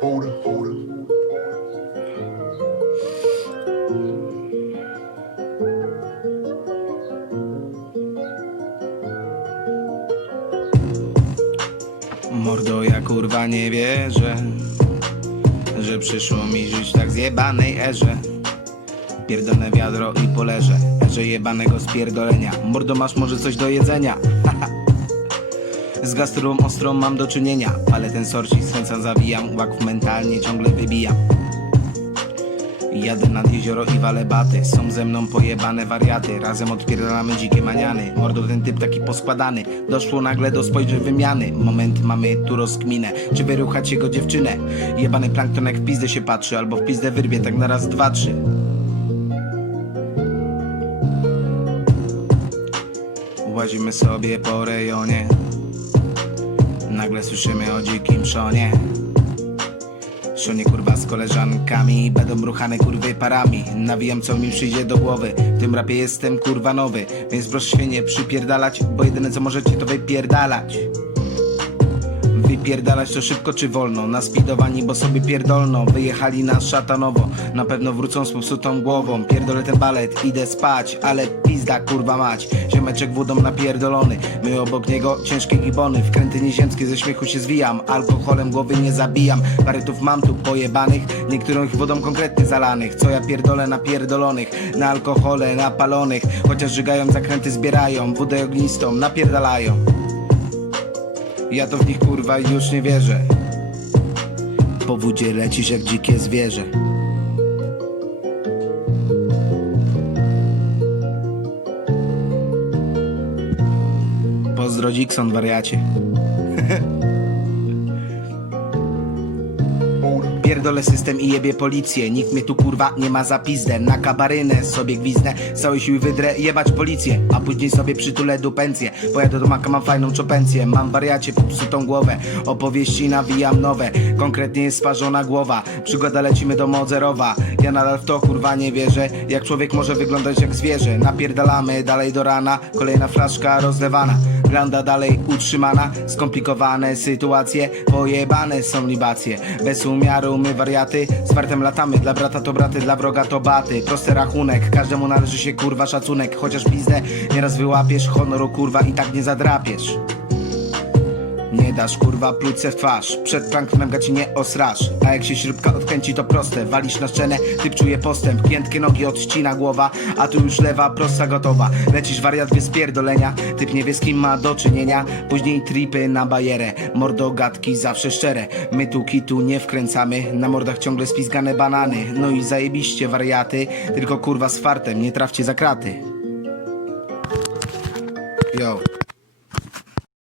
Hold hold. Mordo, ja kurwa nie wierzę Że przyszło mi żyć tak zjebanej erze Pierdolne wiadro i poleżę Erze jebanego spierdolenia Mordo, masz może coś do jedzenia? Z gastrą ostrą mam do czynienia Ale ten sorcik chęcą zawijam Łaków mentalnie ciągle wybijam. Jadę nad jezioro i walę baty Są ze mną pojebane wariaty Razem odpierdalamy dzikie maniany. Mordo ten typ taki poskładany Doszło nagle do spojrzeń wymiany. Moment mamy tu rozkminę Czy wyruchać jego dziewczynę? Jebany plankton jak w pizdę się patrzy Albo w pizdę wyrwie tak na raz dwa trzy. Łazimy sobie po rejonie Nagle słyszymy o dzikim szonie. Szonie kurwa z koleżankami Będą ruchane kurwy parami. Nawijam co mi przyjdzie do głowy. W tym rapie jestem kurwa nowy Więc proszę się nie przypierdalać Bo jedyne co możecie to wypierdalać Wypierdalać to szybko czy wolno? Naspidowani bo sobie pierdolno. Wyjechali na szatanowo. Na pewno wrócą z popsutą głową. Pierdolę ten balet, idę spać Ale pizda kurwa mać. Ziomeczek wodą napierdolony. My obok niego ciężkie gibony. Wkręty nieziemskie ze śmiechu się zwijam. Alkoholem głowy nie zabijam. Parytów mam tu pojebanych. Niektórych wodą konkretnie zalanych. Co ja pierdolę napierdolonych? Na alkohole napalonych. Chociaż żygają zakręty zbierają. Wódę ognistą napierdalają ja to w nich kurwa już nie wierzę. Po wódzie lecisz jak dzikie zwierzę. Pozdro Dixon wariacie Pierdolę system i jebie policję. Nikt mnie tu kurwa nie ma za pizdę. Na kabarynę sobie gwiznę. Całej siły wydrę jebać policję. A później sobie przytulę dupencję. Pojadę do maka, mam fajną czopencję. Mam wariacie, popsutą głowę. Opowieści nawijam nowe. Konkretnie jest sparzona głowa. Przygoda lecimy do Modzerowa. Ja nadal w to kurwa nie wierzę. Jak człowiek może wyglądać jak zwierzę? Napierdalamy dalej do rana. Kolejna flaszka rozlewana. Glanda dalej utrzymana. Skomplikowane sytuacje. Pojebane są libacje. Bez umiaru my wariaty. Z fartem latamy Dla brata to braty, dla wroga to baty. Prosty rachunek Każdemu należy się kurwa szacunek. Chociaż pizdę nieraz wyłapiesz Honoru kurwa i tak nie zadrapiesz dasz kurwa pluć w twarz. Przed planktonem gaci nie osrasz. A jak się śrubka odkręci to proste. Walisz na scenę, typ czuje postęp. Piętkie nogi odcina głowa A tu już lewa prosta gotowa. Lecisz wariat bez pierdolenia. Typ nie wie z kim ma do czynienia. Później tripy na bajerę. Mordo gadki zawsze szczere. My tu kitu nie wkręcamy. Na mordach ciągle spizgane banany. No i zajebiście wariaty. Tylko kurwa z fartem nie trafcie za kraty. Yo